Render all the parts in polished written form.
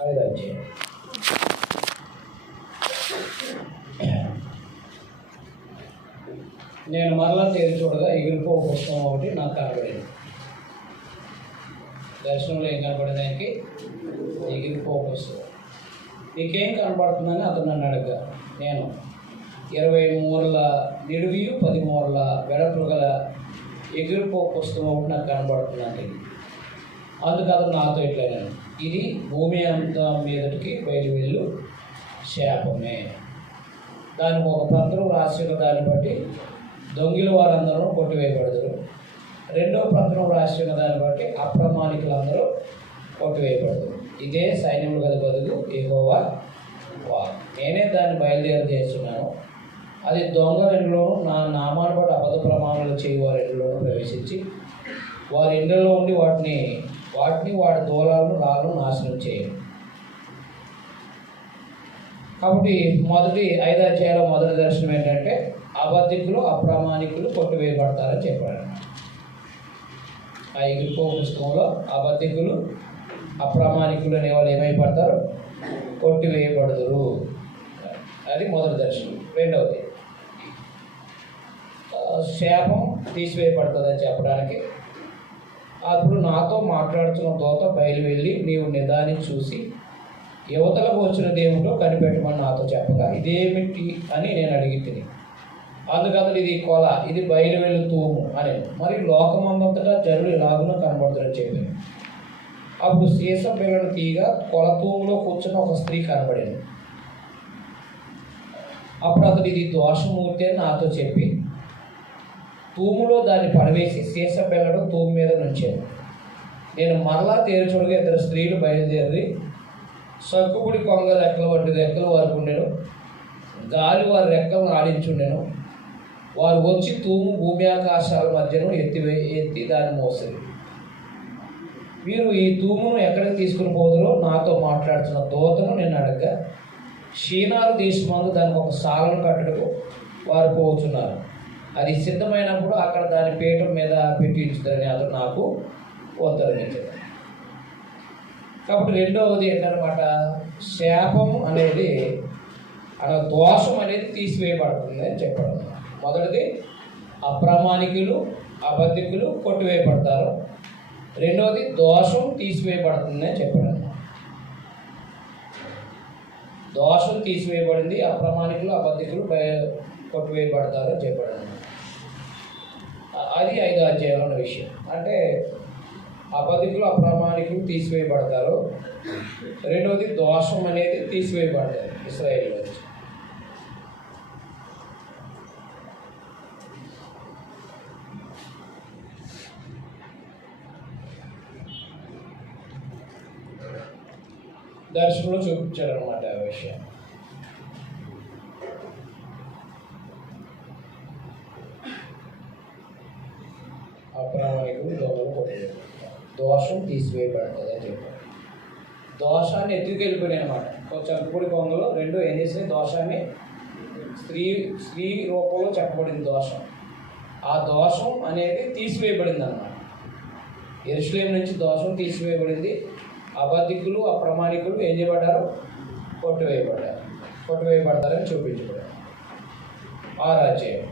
5వ అధ్యాయం. నేను మరలా తేరి చూడగా ఎగిరిపో పుస్తకం ఒకటి నాకు కనబడింది. దర్శనంలో ఏం కనబడింది? ఆయనకి ఎగిరిపో పుస్తకం. నీకేం కనబడుతుందని అతను నన్ను అడగా. నేను 20 మూరల నిడివియు 10 మూరల వెడపులు గల ఎగిరిపో పుస్తకం ఒకటి నాకు కనబడుతుందండి. అందుకు అతను నాతో ఇట్లయినాను, ఇది భూమి అంతా మీదటికి బయలు వెళ్ళు శాపమే. దానికి ఒక పత్రం రాసిన దాన్ని బట్టి దొంగిల వారందరూ కొట్టివేయబడదురు. 2వ పత్రం రాసిన దాన్ని బట్టి అప్రమాణికులందరూ కొట్టివేయబడదురు. ఇదే సైన్యములు గల బదులు యెహోవా వాక్కు. నేనే దాన్ని బయలుదేరి చేస్తున్నాను. అది దొంగలింట్లోనూ నా నామాన్ని బట్టి అబద్ధ ప్రమాణాలు చేయి వారి ఇంట్లోనూ ప్రవేశించి వారి ఇండ్లలో ఉండి వాటిని వాటి దూలాలను రాళ్ళను నాశనం చేయను. కాబట్టి 5వ అధ్యాయంలో మొదటి దర్శనం ఏంటంటే అబద్ధికులు అప్రామాణికులు కొట్టివేయబడతారని చెప్పాడు. ఆ ఎగిరిపో పుస్తకంలో అబద్ధికులు అప్రామాణికులు అనేవాళ్ళు ఏమైపడతారు? కొట్టివేయబడదురు. అది మొదటి దర్శనం. 2వది శాపం తీసివేయబడుతుందని చెప్పడానికి అప్పుడు నాతో మాట్లాడుతున్న దూత బయలు వెళ్ళి నీవు నిదానించి చూసి యువతలకు వచ్చిన దేవుడు కనిపెట్టమని నాతో చెప్పగా ఇదేమిటి అని నేను అడిగితిని. అందుకతడు ఇది కొల, ఇది బయలు వెళ్ళు తూము అని. మరి లోకమందంతటా జనులు ఇలాగున కనబడుతుందని చెప్పాను. అప్పుడు సీసం పిల్లలు తీయగా కొల తూములో కూర్చున్న ఒక స్త్రీ కనబడింది. అప్పుడు అతడు ఇది దోషమూర్తి అని నాతో చెప్పి తూములో దాన్ని పడవేసి సీస పిల్లడు తూము మీద నుంచాను. నేను మరలా తేరుచూడగా 2 స్త్రీలు బయలుదేరి సగ్గుపుడి కొంగ రెక్కల వంటి రెక్కలు వారికి ఉండెను. గాలి వారి రెక్కలను ఆడించుండెను. వారు వచ్చి తూము భూమి ఆకాశాల మధ్యను ఎత్తి దాన్ని మోసారు. వీరు ఈ తూమును ఎక్కడికి తీసుకుని పోదురో నాతో మాట్లాడుతున్న దూతను నేను అడగగా షీనారు దేశమందు దానికి ఒక సాలను కట్టడకు వారు పోతున్నారు. అది సిద్ధమైనప్పుడు అక్కడ దాని పీఠం మీద పెట్టించుతారని అతను నాకు ఉత్తరమిచ్చారు. కాబట్టి 2వది ఏంటనమాట, శాపం అనేది దోషం అనేది తీసివేయబడుతుంది అని చెప్పడం. మొదటిది అప్రామాణికులు అబద్ధికులు కొట్టివేయబడతారు. 2వది దోషం తీసివేయబడుతుంది అని చెప్పడం. దోషం తీసివేయబడింది, అప్రామాణికులు అబద్ధికులు కొట్టివేయబడతారు అని చెప్పడం. అది 5వ అధ్యాయంలో ఉన్న విషయం. అంటే అబద్ధికులు అప్రామాణికులు తీసివేయబడతారు. 2వది దోషం అనేది తీసివేయబడతారు ఇశ్రాయేలు నుంచి. దర్శనంలో చూపించారనమాట ఆ విషయం. అప్రామాణికులు దొంగలు కొట్టేది, దోషం తీసివేయబడుతుంది అని చెప్పారు. దోషాన్ని ఎత్తుకెళ్ళిపోయినాయి అనమాట. చంపుకుడి కొంగలు 2 ఏం చేసినాయి? దోషాన్ని స్త్రీ రూపంలో చెప్పబడింది దోషం. ఆ దోషం అనేది తీసివేయబడింది అన్నమాట. యెరూషలేము నుంచి దోషం తీసివేయబడింది. అబద్ధికులు అప్రామాణికులు ఏం చేయబడ్డారు? కొట్టివేయబడతారని చూపించబడ్డారు. 6వ అధ్యాయం.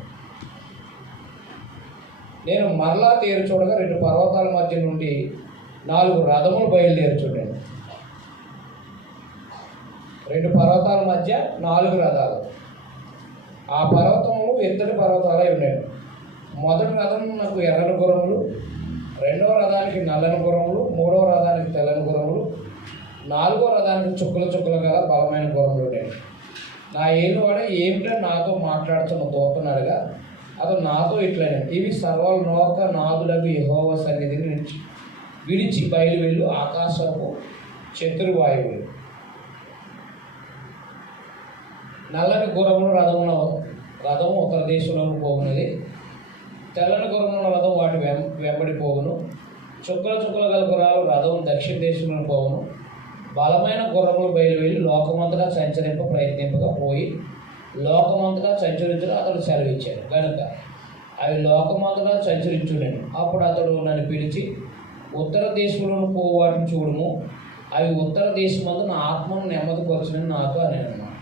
నేను మరలా తేరు చూడగా 2 పర్వతాల మధ్య నుండి 4 రథములు బయలుదేరి చూడండి. 2 పర్వతాల మధ్య 4 రథాలు. ఆ పర్వతములు ఎత్తడి పర్వతాలై ఉన్నాయి. మొదటి రథం నాకు ఎర్రని గుర్రములు, 2వ రథానికి నల్లని గుర్రములు, 3వ రథానికి తెల్లని గుర్రములు, 4వ రథానికి చుక్కల గల బలమైన గుర్రములు ఉన్నాయి. నా ఏలువాడ ఏమిటో నాతో మాట్లాడుతున్న దూతనడుగా అతను నాతో ఇట్లనే, ఇవి సర్వలోక నాదులకు యెహోవా సన్నిధిని విడిచి బయలు వెళ్ళు ఆకాశపు చతుర్వాయువులు. నల్లని గుర్రముల రథము ఉత్తర దేశంలోకి పోగున్నది. తెల్లని గుర్రముల రథం వాటి వెంబడి పోగును. చుక్కల గల గుర్రాలు రథం దక్షిణ దేశంలో పోగును. బలమైన గుర్రములు బయలు వెళ్ళి లోకమంతటా ప్రయత్నింపగా పోయి లోకమంతటా సంచరించడం అతడు సెలవిచ్చాడు కనుక అవి లోకమంతటా సంచరించుడని. అప్పుడు అతడు నన్ను పిలిచి ఉత్తర దేశంలో పోవాటిని చూడుము, అవి ఉత్తర దేశమందు నా ఆత్మను నెమ్మదిపరచునని నాతో అని అన్నమాట.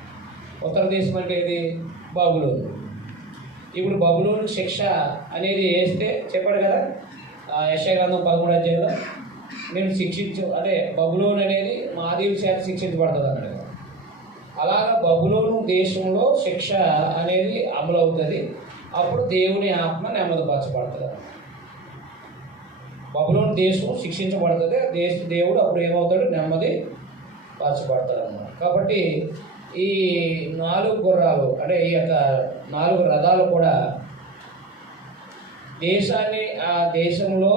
ఉత్తర దేశం అంటే ఇది బబులోను. ఇప్పుడు బబులోను శిక్ష అనేది వేస్తే చెప్పాడు కదా యెషయా గ్రంథం 13వ అధ్యాయంలో, నేను అంటే బబులోను అనేది మాదీవుల చేత శిక్షించబడుతుంది అన్నాడు కదా. అలాగా బబులోను దేశంలో శిక్ష అనేది అమలవుతుంది. అప్పుడు దేవుని ఆత్మ నెమ్మదిపరచబడుతుంది. బబులోను దేశం శిక్షించబడుతుంది, దేవుడు అప్పుడు ఏమవుతాడు, నెమ్మది పరచబడతాడు అన్నమాట. కాబట్టి ఈ 4 గుర్రాలు అంటే ఈ యొక్క 4 రథాలు కూడా దేశాన్ని, ఆ దేశంలో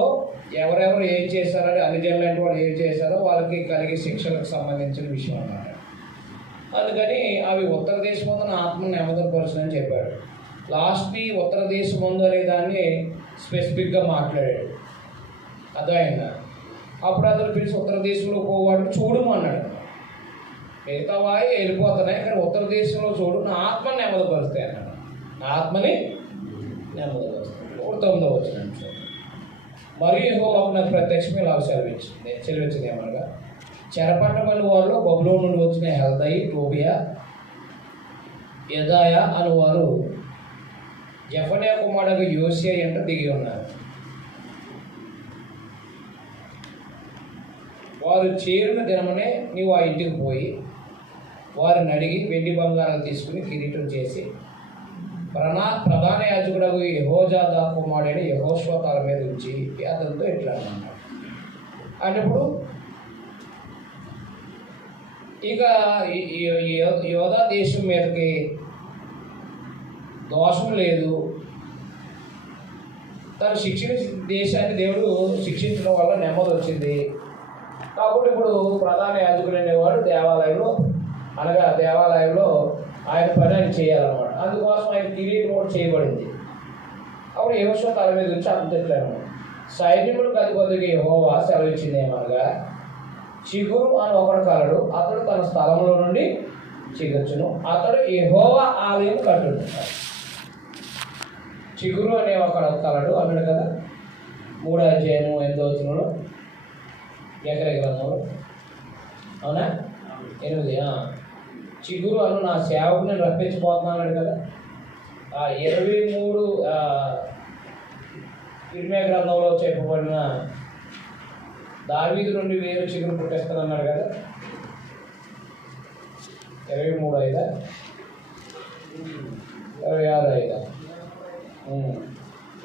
ఎవరెవరు ఏం చేశారని, అన్ని జనులంటే వాళ్ళు ఏం చేశారో వాళ్ళకి కలిగే శిక్షలకు సంబంధించిన విషయం అన్నమాట. అందుకని అవి ఉత్తర దేశమందు నా ఆత్మను నెమ్మదిపరచునని చెప్పాడు. లాస్ట్ని ఉత్తర దేశమందు అనే దాన్ని స్పెసిఫిక్గా మాట్లాడాడు. అర్థమైందా? అప్పుడు అతను పిలిచి ఉత్తర దేశంలో పోవాడు చూడమన్నాడు. మిగతా వాయి వెళ్ళిపోతున్నాయి, కానీ ఉత్తర దేశంలో చూడు, నా ఆత్మని నెమ్మదిపరుస్తాయి అన్నాడు. నా ఆత్మని నెమ్మదిపరుస్తాయి. 9వ వచనం మరియు యెహోవా నాకు ప్రత్యక్షమే ఇలా సెలవిచ్చింది ఏమనగా, చెరపట్టబడిన వారిలో బబులోను నుండి వచ్చిన హెల్దయి, టోబియా, యెదాయా అను వారు జెఫన్యా కుమారుడు యోసియా ఎంట దిగి ఉన్నారు. వారు చేరిన దినమనే నీవు ఆ ఇంటికి పోయి వారిని అడిగి వెండి బంగారాలు తీసుకుని కిరీటం చేసి ప్రధాన యాజకుడు యెహోజాదా కుమారుడైన యెహోషువ తల మీద ఉంచి అతనితో ఇట్లా అన్నాడు. అంటే ఇప్పుడు ఇక యోధా దేశం మీదకి దోషం లేదు, తను దేశాన్ని దేవుడు శిక్షించడం వల్ల నెమ్మది వచ్చింది. కాబట్టి ఇప్పుడు ప్రధాన యాజకుడు అనేవాడు దేవాలయంలో ఆయన పని ఆయన చేయాలన్నమాట. అందుకోసం ఆయన కిరీటం కూడా చేయబడింది. అప్పుడు యెహోషువ తల మీద నుంచి అంతట్లేను సైన్యములకు అధిపతిగా యెహోవా సెలవిచ్చింది ఏమనగా, చిగురు అని ఒకడు కలడు, అతడు తన స్థలంలో నుండి చిగుర్చును, అతడు యెహోవా ఆలయం కట్టును. చిగురు అనే ఒకడు కలడు అన్నాడు కదా 3వ అధ్యాయం 8వ వచనంలో ఎకర గ్రంథంలో, అవునా? 8. చిగురు అను నా సేవకుని నేను రప్పించిపోతున్నాడు కదా. 23 ఇర్మియా గ్రంథంలో చెప్పబడిన దావీదు నుండి వేరు చిగురు పుట్టిస్తానన్నాడు కదా. 23:5 26:5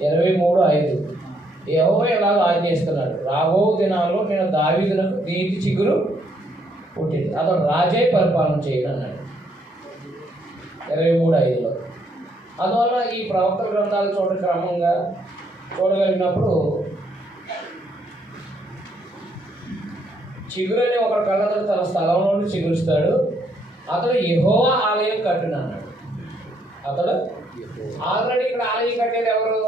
23:5 యెహోవా ఇలాగ ఆజ్ఞయిస్తున్నాడు, రాబో దినాల్లో నేను దావీదునకు నీతి చిగురు పుట్టింది, అతడు రాజై పరిపాలన చేయను అన్నాడు 23:5లో. అందువల్ల ఈ ప్రవక్తల గ్రంథాలు క్రమంగా చూడగలిగినప్పుడు చిగురు అనే ఒక కళ్ళతడు తన స్థలంలో నుండి చిగురుస్తాడు, అతడు యెహోవా ఆలయం కట్టును అన్నాడు. అతడు ఆల్రెడీ ఇక్కడ ఆలయం కట్టేది ఎవరు?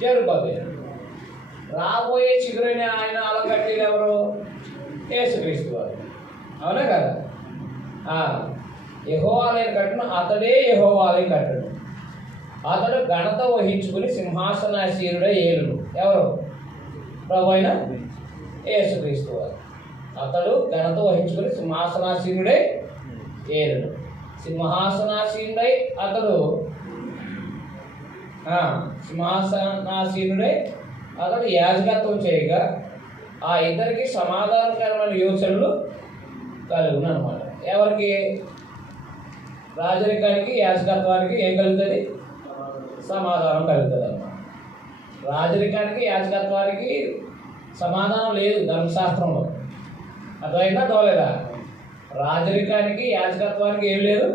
జెరుబ్బయలు. రాబోయే చిగురని ఆయన ఆలయం కట్టేది ఎవరు? యేసుక్రీస్తు వారు. అవునా కదా? యెహోవా ఆలయం కట్టును, అతడే యెహోవా ఆలయం కట్టును. అతడు ఘనత వహించుకుని సింహాసనాసీనుడై ఏలును. ఎవరు? ప్రభు అయిన యేసుక్రీస్తు వారు. అతడు ఘనత వహించుకుని సింహాసనాసీనుడై ఏలును. సింహాసనాసీనుడై అతడు యాజకత్వం చేయగా ఆ ఇద్దరికి సమాధానకరమైన యోచనలు కలుగును అనమాట. ఎవరికి? రాజరికానికి యాజకత్వానికి ఏం కలుగుతుంది? సమాధానం కలుగుతుంది అన్నమాట. రాజరికానికి యాజకత్వానికి సమాధానం లేదు ధర్మశాస్త్రంలో. అర్థమైందా? దోలేదా? రాజరికానికి యాజకత్వానికి ఏం లేదు,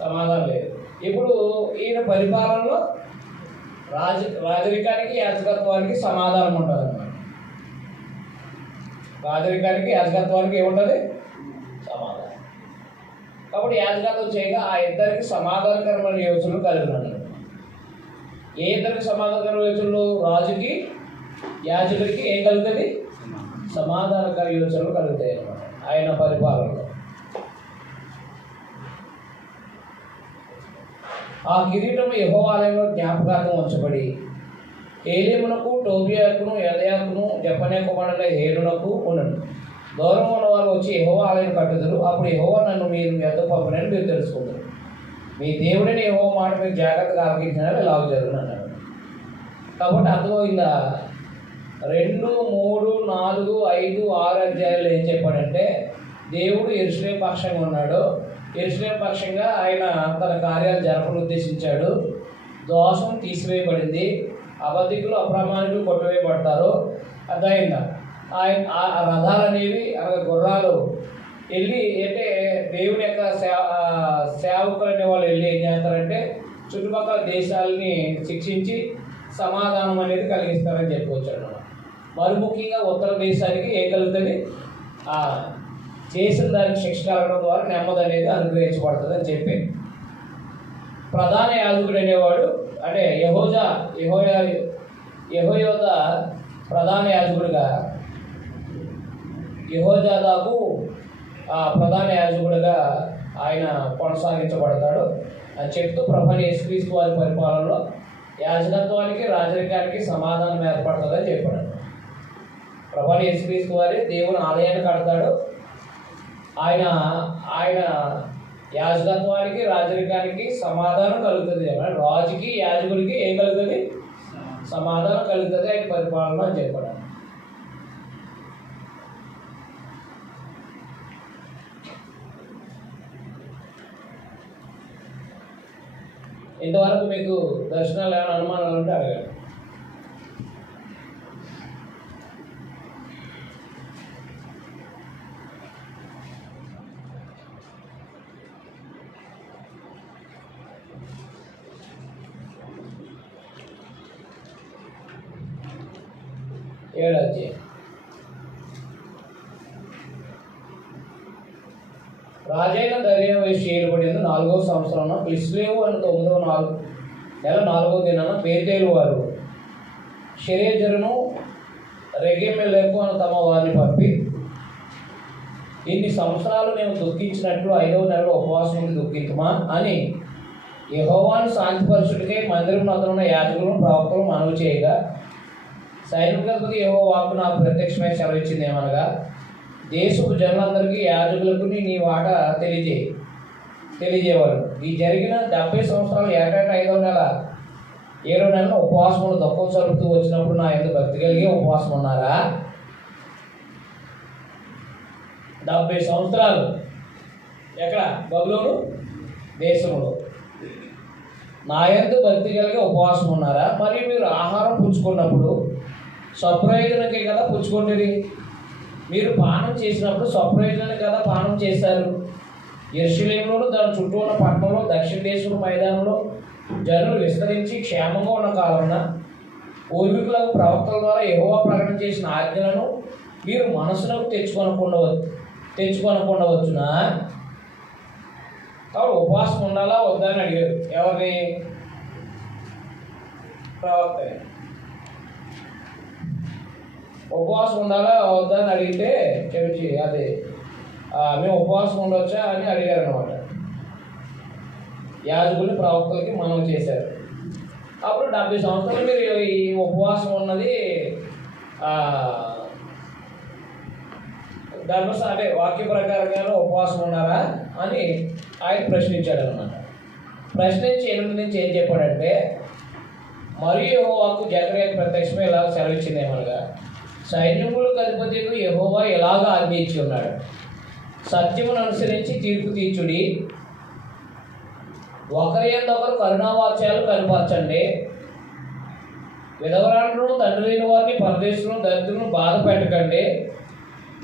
సమాధానం లేదు. ఇప్పుడు ఈయన పరిపాలనలో రాజరికానికి యాజకత్వానికి సమాధానం ఉంటుంది అన్నమాట. రాజరికానికి యాజకత్వానికి ఏముంటుంది? సమాధానం. కాబట్టి యాజకత్వం చేయగా ఆ ఇద్దరికి సమాధానకరమైన యోచనలు కలిగినాడు. ఏ ఇద్దరికి సమాధానకరమైన యోచనలు? రాజుకి యాజకుడికి ఏం కలుగుతుంది? సమాధానకర యోచనలు కలుగుతాయి అన్నమాట ఆయన పరిపాలనలో. ఆ కిరీటం యెహోవా ఆలయంలో జ్ఞాపకార్థం ఉంచబడి ఏలీమునకు, టోబియాకును, యెదాయాకును, జెఫన్యా కుమారుడైన హేనునకు ఉన్నది. దూరం ఉన్న వారు వచ్చి యెహోవా ఆలయం కట్టుదురు, అప్పుడు యెహోవా నన్ను మీరు మీ వద్దకు పంపినని మీరు తెలుసుకుంటారు. మీ దేవుడిని యెహోవా మాట మీరు జాగ్రత్తగా ఆలకించినారు, ఇలాగ జరుగును అన్నాడు. కాబట్టి అర్థమైందా? 2, 3, 4, 5, 6 అధ్యాయాలు ఏం చెప్పాడంటే దేవుడు యెరూషలేము పక్షంగా ఉన్నాడు. యెరూషలేము పక్షంగా ఆయన తన కార్యాలు జరపను ఉద్దేశించాడు. దోషం తీసివేయబడింది. అబద్ధికులు అప్రామాణికులు కొట్టివేయబడతారు. అర్థమైందా? ఆయన ఆ రథాలు అనేవి గుర్రాలు వెళ్ళి అంటే దేవుని యొక్క సేవకులు అనే వాళ్ళు వెళ్ళి ఏం చేస్తారంటే చుట్టుపక్కల దేశాలని శిక్షించి సమాధానం అనేది కలిగిస్తారని చెప్పుకొచ్చాడు. మరి ముఖ్యంగా ఉత్తర దేశానికి ఏం కలుగుతుంది? చేసిన దానికి శిక్ష కలగడం ద్వారా నెమ్మది అనేది అనుగ్రహించబడుతుంది అని చెప్పి ప్రధాన యాజకుడు అనేవాడు అంటే యెహోయాద ప్రధాన యాజకుడిగా యెహోజాదాకు ప్రధాన యాజకుడిగా ఆయన కొనసాగించబడతాడు అని చెప్తూ ప్రభువైన యేసుక్రీస్తు వారి పరిపాలనలో యాజకత్వానికి రాజరికానికి సమాధానం ఏర్పడుతుందని చెప్పాడు. ప్రభువైన యేసుక్రీస్తు వారి దేవుని ఆలయాన్ని కడతాడు. ఆయన యాజకత్వానికి రాజరికానికి సమాధానం కలుగుతుంది. రాజుకి యాజకుడికి ఏం కలుగుతుంది? సమాధానం కలుగుతుంది ఆయన పరిపాలన అని చెప్పాడు. ఇంతవరకు మీకు దర్శనాలు ఏమైనా అనుమానాలు ఉంటే అడగండి. ఏడాది రాజైన దర్యావేషు ఏలుబడింది 4వ సంవత్సరంలో కిస్లేవు అని 9వ నెల 4వ దినాన బేతేలు వారు షెరేజరును రెగెమెలెకు అని తమ వారిని పంపి, ఇన్ని సంవత్సరాలు మేము దుఃఖించినట్లు 5వ నెలలో ఉపవాసం ఉండి దుఃఖించమా అని యెహోవాను శాంతిపరచుటకై మందిరం నదులున్న యాజకులను ప్రవక్తలు మనవి చేయగా, సైనికులకు యెహోవా వాక్కు నాకు ప్రత్యక్షమై సెలవిచ్చింది ఏమనగా, దేశపు జనులందరికీ యాజకులకు నీ వాట తెలియజేవారు. ఈ జరిగిన 70 సంవత్సరాలు ఏటా 5వ నెల 7వ నెలలో ఉపవాసములు దుఃఖం జరుపుతూ వచ్చినప్పుడు నా ఎందుకు భక్తి కలిగి ఉపవాసం ఉన్నారా? 70 సంవత్సరాలు ఎక్కడ? బబులోను దేశంలో నా యందు భక్తి కలిగి ఉపవాసం ఉన్నారా? మరి మీరు ఆహారం పుచ్చుకున్నప్పుడు స్వప్రయోజనకే కదా పుచ్చుకుంటుంది. మీరు పానం చేసినప్పుడు స్వప్రయోజనానికి కదా పానం చేశారు. యెరూషలేములోను దాని చుట్టూ ఉన్న పట్టణంలో దక్షిణ దేశం మైదానంలో జనులు విస్తరించి క్షేమంగా ఉన్న కాలంలో పూర్వీకులకు ప్రవక్తల ద్వారా యెహోవా ప్రకటన చేసిన ఆజ్ఞలను మీరు మనసులకు తెచ్చుకొనకుండవచ్చునా? కాబట్టి ఉపవాసం ఉండాలా వద్దని అడిగారు. ఎవరిని? ప్రవక్త. ఉపవాసం ఉండాలా వద్దని అడిగితే చెవిచి అదే మేము ఉపవాసం ఉండవచ్చా అని అడిగారు అన్నమాట. యాజకులు ప్రవక్తలకి మనం చేశారు. అప్పుడు 70 సంవత్సరాలు మీరు ఈ ఉపవాసం ఉన్నది అదే వాక్య ప్రకారంగానే ఉపవాసం ఉన్నారా అని ఆయన ప్రశ్నించాడు అన్నమాట. ప్రశ్నించి 8 నుంచి ఏం చెప్పాడంటే, మరియు యెహోవాకు జకర్యాకు ప్రత్యక్షమే ఇలాగ సెలవిచ్చింది ఏమనగా, సైన్యములకు అధిపతికి యెహోవా ఎలాగ ఆజ్ఞ ఇచ్చి ఉన్నాడు, సత్యమును అనుసరించి తీర్పు తీర్చుడి, ఒకరి యందొకరు కరుణావాక్యాలు కనపరచండి, విధవరాలను తండ్రి లేని వారిని పరదేశులను దరిద్రులను బాధ పెట్టకండి,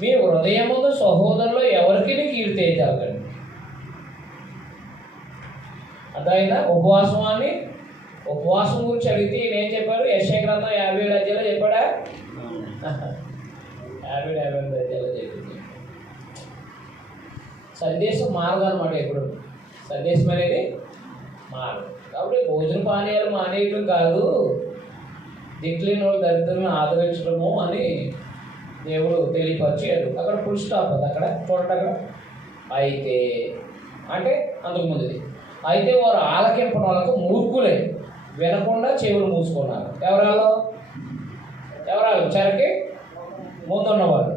మీ హృదయముందు సహోదరులు ఎవరికి కీడు తేజాలండి. అదైనా ఉపవాసం గురించి అడిగితే ఈయన ఏం చెప్పాడు? యెషయా గ్రంథం 57 అధ్యాయంలో చెప్పాడా? 57 అధ్యాయంలో చెప్పింది. సందేశం మారదు అనమాట. ఎప్పుడు సందేశం అనేది మారదు. కాబట్టి భోజన పానీయాలు మానేయడం కాదు, దిక్కులేని వాళ్ళు దరిద్రులను ఆదరించడము అని దేవుడు తెలియపరిచాడు. అక్కడ ఫుల్ స్టాప్ అది. అక్కడ చూడండి, అక్కడ అయితే అంటే అంతకుముందుది అయితే వారు ఆలకింపడం వాళ్ళకు మూర్ఖులే, వినకుండా చెవులు మూసుకున్నారు. ఎవరాలు చెరకి ముందున్నవారు.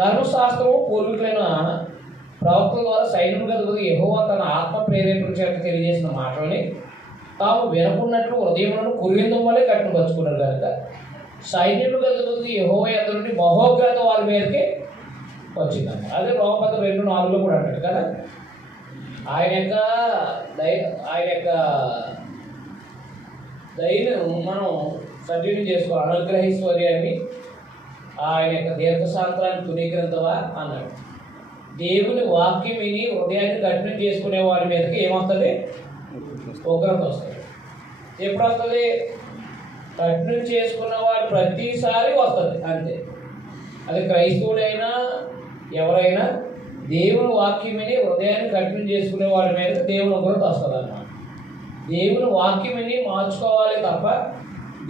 ధర్మశాస్త్రము పూర్వీకులైన ప్రవక్తల ద్వారా సైన్యములకు అధిపతి యెహోవా తన ఆత్మ ప్రేరేపణ చేత తెలియజేసిన మాటల్ని తాము వినకున్నట్లు హృదయములను కురివిందం వల్లే కట్టుబరుచుకున్నారు కనుక సైన్యములకు అధిపతి యెహోవా యొద్ద నుండి మహోగ్రత వారి మీదకి వచ్చిందండి. అదే రోమపత్రిక 2:4 కూడా అంటాడు కదా, ఆయన యొక్క దయను మనం సద్వినియోగం చేసుకోవాలి. అనుగ్రహైశ్వర్యాన్ని ఆయన యొక్క దీర్ఘశాంతాన్ని తునీకరించవా అన్నాడు. దేవుని వాక్యం విని హృదయాన్ని కఠినం చేసుకునే వారి మీదకి ఏమొస్తుంది? ఉగ్రత వస్తుంది. ఎప్పుడు వస్తుంది? కఠినం చేసుకున్న వారు ప్రతిసారి వస్తుంది అంతే. అది క్రైస్తవుడైనా ఎవరైనా దేవుని వాక్యం విని హృదయాన్ని కఠినం చేసుకునే వారి మీద దేవుని ఉగ్రత వస్తుంది అన్నమాట. దేవుని వాక్యం విని మార్చుకోవాలి తప్ప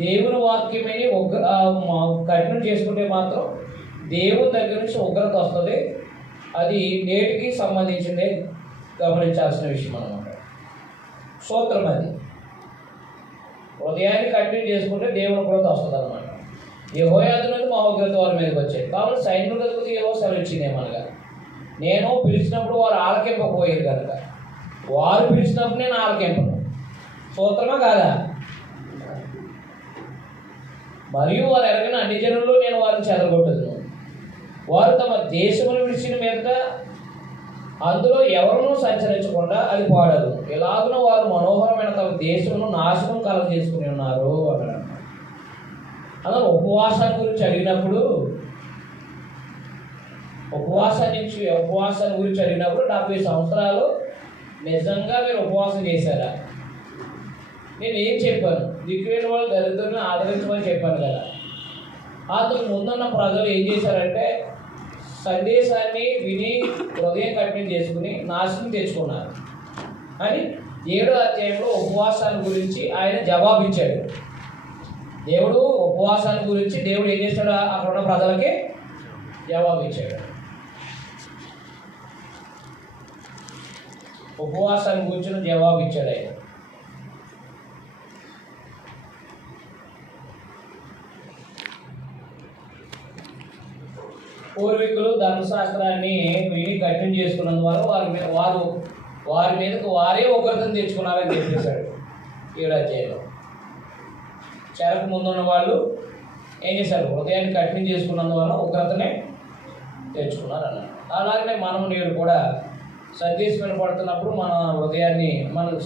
దేవుని వాక్యం విని కఠినం చేసుకుంటే మాత్రం దేవుని దగ్గర నుంచి ఉగ్రత వస్తుంది. అది నేటికి సంబంధించిందే గమనించాల్సిన విషయం అన్నమాట. సూత్రం అది. హృదయాన్ని కఠినం చేసుకుంటే దేవుని ఉగ్రత వస్తుంది అన్నమాట. యెహోయాదు నుండి మహోగ్రత వారి మీదకి వచ్చాయి. కాబట్టి సైన్యుల అధిపతి యెహోవా సెలవిచ్చింది ఏమనగా, నేను పిలిచినప్పుడు వారు ఆలకింపకపోయారు కనుక వారు పిలిచినప్పుడు నేను ఆలకింపను. సూత్రమా కాదా? మరియు వారు ఎరగిన అన్ని జనుల్లో నేను వారిని చెదరగొట్టదును. వారు తమ దేశమును విడిచిన మీదట అందులో ఎవరునూ సంచరించకుండా అది పాడదు. ఎలాగున వారు మనోహరమైన తమ దేశమును నాశనం కలగజేసుకుని ఉన్నారు అన్నాడు. అలా ఉపవాసాన్ని గురించి అడిగినప్పుడు 70 సంవత్సరాలు నిజంగా మీరు ఉపవాసం చేశారా? నేను ఏం చెప్పాను? దిక్కులేని వాళ్ళు దరిద్రులను ఆదరించమని చెప్పాను కదా. అందుకు ముందున్న ప్రజలు ఏం చేశారంటే సందేశాన్ని విని హృదయం కఠినం చేసుకుని నాశనం తెచ్చుకున్నారు అని 7వ అధ్యాయంలో ఉపవాసాల గురించి ఆయన జవాబిచ్చాడు. దేవుడు ఉపవాసాల గురించి దేవుడు ఏం చేశాడు? అక్కడ ఉన్న ప్రజలకి జవాబిచ్చాడు. ఉపవాసాన్ని గురించి జవాబిచ్చాడు ఆయన. పూర్వీకులు ధర్మశాస్త్రాన్ని విని కఠినం చేసుకున్నందువల్ల వారి మీదకు వారే ఉగ్రతను తెచ్చుకున్నారని చెప్పేశాడు 7వ అధ్యాయంలో. చెరకు ముందున్న వాళ్ళు ఏం చేశారు? హృదయాన్ని కఠినం చేసుకున్నందువల్ల ఉగ్రతనే తెచ్చుకున్నారు అన్నారు. అలాగనే మనం నేడు కూడా సందేశం వినపడుతున్నప్పుడు మన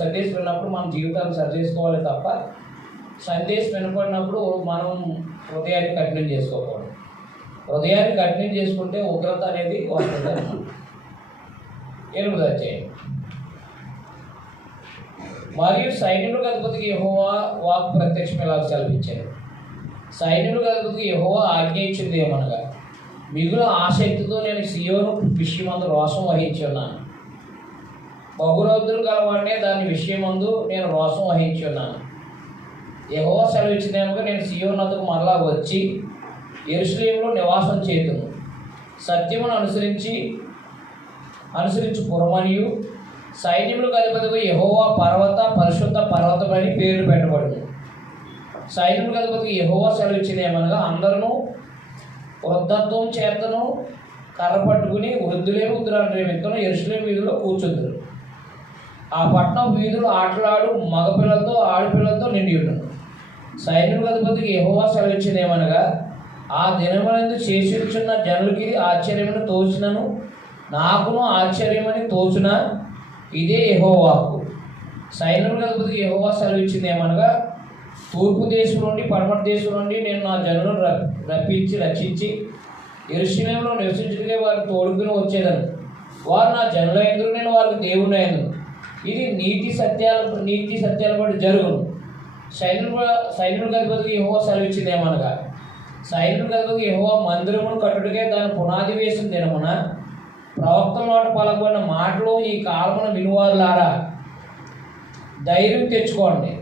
సందేశం విన్నప్పుడు మన జీవితాన్ని సరి చేసుకోవాలి తప్ప సందేశం వినపడినప్పుడు మనం హృదయాన్ని కఠినం చేసుకోకూడదు. హృదయాన్ని కఠినం చేసుకుంటే ఉగ్రత అనేది వస్తుంది అన్నమాట. 8వ అధ్యాయం. మరియు సైన్యులకు అధిపతికి యెహోవా వాక్కు ప్రత్యక్షం ఇలా సెలవిచ్చారు. సైన్యులకు అధిపతికి యెహోవా ఆజ్ఞ ఇచ్చింది ఏమనగా, మిగుల ఆసక్తితో నేను సియోను విషయమందు రోషం వహించి ఉన్నాను. బహురౌద్రులు గలవాడినే దాని విషయమందు నేను రోషం వహించి ఉన్నాను. యెహోవా సెలవిచ్చింది ఏమనగా, నేను సియోను నదుకు మరలా వచ్చి యెరూషలేములో నివాసం చేతును. సత్యమును అనుసరించు పురమనియు సైన్యములకు అధిపతిగా యెహోవా పరిశుద్ధ పర్వతమని పేర్లు పెట్టబడును. సైన్యములకు అధిపతిగా యెహోవా సెలవిచ్చింది ఏమనగా, అందరూ వృద్ధత్వం చేతను కర్ర పట్టుకుని వృద్ధులే ముద్దులంటూ యెరూషలేము వీధుల్లో కూర్చుందరు. ఆ పట్టణం వీధులు ఆటలాడు మగపిల్లలతో ఆడపిల్లలతో నిండి ఉండను. సైన్యములకు అధిపతిగా యెహోవా సెలవిచ్చింది ఏమనగా, ఆ దినములందు శేషించున్న జనులకి ఇది ఆశ్చర్యమని తోచినను నాకును ఆశ్చర్యమని తోచున ఇదే యెహోవా వాక్కు. సైన్యములకు అధిపతిగా యెహోవా సెలవిచ్చింది ఏమనగా, తూర్పు దేశం నుండి పడమటి దేశం నుండి నేను నా జనులను రక్షించి యెరూషలేములో నివసించుటకే వారికి తోడుకుని వచ్చేదను. వారు నా జనులైందురు, నేను వారికి దేవుని అయ్యిందును. ఇది నీతి సత్యాల బట్టి జరుగును. సైన్యములకు అధిపతిగా యెహోవా సెలవిచ్చింది ఏమనగా, సైన్యములకు అధిపతిగా యెహోవా మందిరమును కట్టుటకే దాని పునాది వేసిన దినమున ప్రవక్తల నోట పలకబడిన మాటలు ఈ కాలమున వినువారులారా ధైర్యం తెచ్చుకోండి.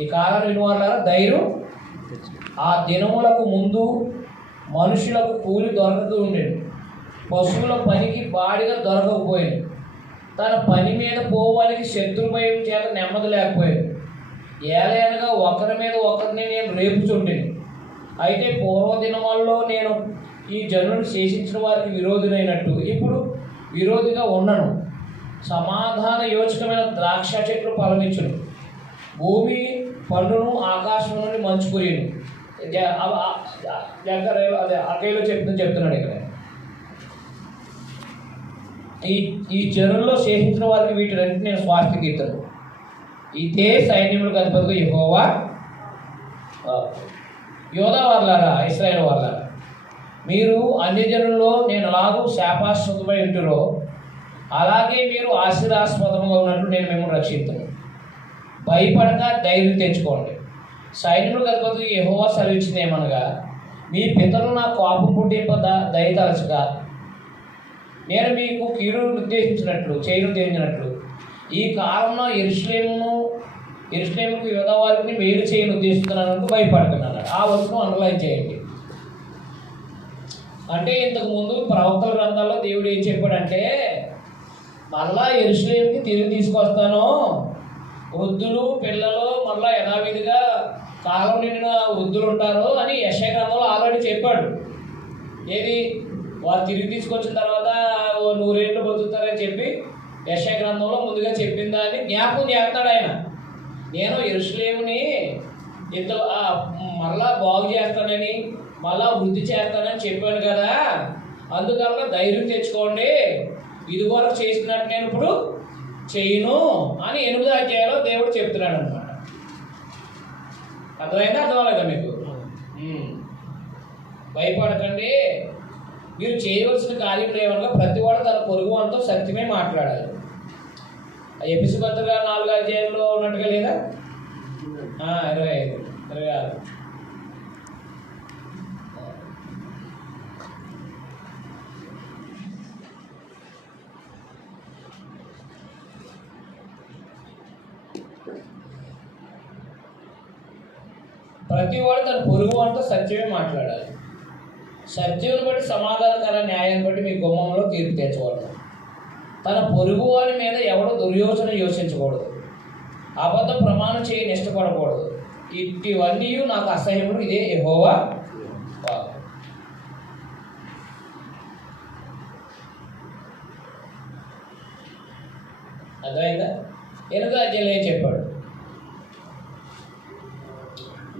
ఈ కాలం వినువారులారా ధైర్యం. ఆ దినములకు ముందు మనుషులకు కూలి దొరకతూ ఉండేది. పశువుల పనికి బాడిగా దొరకకపోయింది. తన పని మీద పోవానికి శత్రు భయం చేత నెమ్మది లేకపోయింది. ఏలయనగా ఒకరి మీద ఒకరిని నేను రేపుచుండేది. అయితే పూర్వదినములలో నేను ఈ జనులను శేషించిన వారికి విరోధినైనట్టు ఇప్పుడు విరోధిగా ఉండను. సమాధాన యోచకమైన ద్రాక్ష చెట్లు ఫలమిచ్చును, భూమి పండును, ఆకాశం నుండి మంచు కురియును. అదే అకైలో చెప్తున్నాడు ఇక్కడ. ఈ జనుల్లో శేషించిన వారికి వీటిని నేను స్వాస్థ్యకీర్తను. ఇదే సైన్యములకు అధిపతిగా యెహోవా. యోధా వారలారా, ఇశ్రాయేలు వారలారా, మీరు అన్యజనుల్లో నేను ఎలాగూ శాపాస్పదమై ఉంటురో అలాగే మీరు ఆశీర్వాస్పదంగా ఉన్నట్లు నేను మిమ్మల్ని రక్షిస్తాను. భయపడక ధైర్యం తెచ్చుకోండి. సైన్యములకు అధిపతిగా యెహోవా సెలవిచ్చింది ఏమనగా, మీ పితరులు నా కోపం పుట్టింప దయతలచగా నేను మీకు కీడు ఉద్దేశించినట్లు ఈ కాలంలో యెరూషలేముకు యూదా వారికి మేలు చేయని ఉద్దేశిస్తున్నాను, భయపడుతున్నాను. ఆ వచనం అండర్లైన్ చేయండి. అంటే ఇంతకు ముందు ప్రవక్తల గ్రంథాల్లో దేవుడు ఏం చెప్పాడంటే, మళ్ళా యెరూషలేముకి తిరిగి తీసుకొస్తాను, వృద్ధులు పిల్లలు మళ్ళా యథావిధిగా కాలం నిండిన వృద్ధులు ఉంటారు అని యెషయా గ్రంథంలో ఆల్రెడీ చెప్పాడు. ఏది వారు తిరిగి తీసుకొచ్చిన తర్వాత 100 ఏళ్ళు బతుకుతారని చెప్పి యెషయా గ్రంథంలో ముందుగా చెప్పిందా అని జ్ఞాపకం చేస్తాడు ఆయన. నేను యెరూషలేముని మళ్ళా బాగు చేస్తానని మళ్ళా వృద్ధి చేస్తానని చెప్పాను కదా, అందుకల్లా ధైర్యం తెచ్చుకోండి, ఇది వరకు చేసినట్టు నేను ఇప్పుడు చేయను అని 8వ అధ్యాయంలో దేవుడు చెప్తున్నాడు అనమాట. అర్థమైందా? అర్థమలేదా మీకు? భయపడకండి. మీరు చేయవలసిన కార్యం ఏమనగా ప్రతివాడు తన పొరుగు వానితో సత్యమే మాట్లాడాలి. ఎఫెసీ పత్రిక 4వ అధ్యాయంలో ఉన్నట్టుగా లేదా? 25, 26. ప్రతివాడు తన పొరుగు వానితో సత్యమే మాట్లాడాలి. సత్యమును బట్టి సమాధానకర న్యాయాన్ని బట్టి మీ గుమ్మంలో తీర్పు తెచ్చకూడదు. తన పొరుగువాని మీద ఎవడు దుర్యోచన యోచించకూడదు. అబద్ధ ప్రమాణం చేయని ఇష్టపడకూడదు. ఇవన్నీ నాకు అసహ్యములు. ఇదే యెహోవా వాక్కు. అర్థమైందా? 8వ అధ్యాయంలో ఏం చెప్పాడు?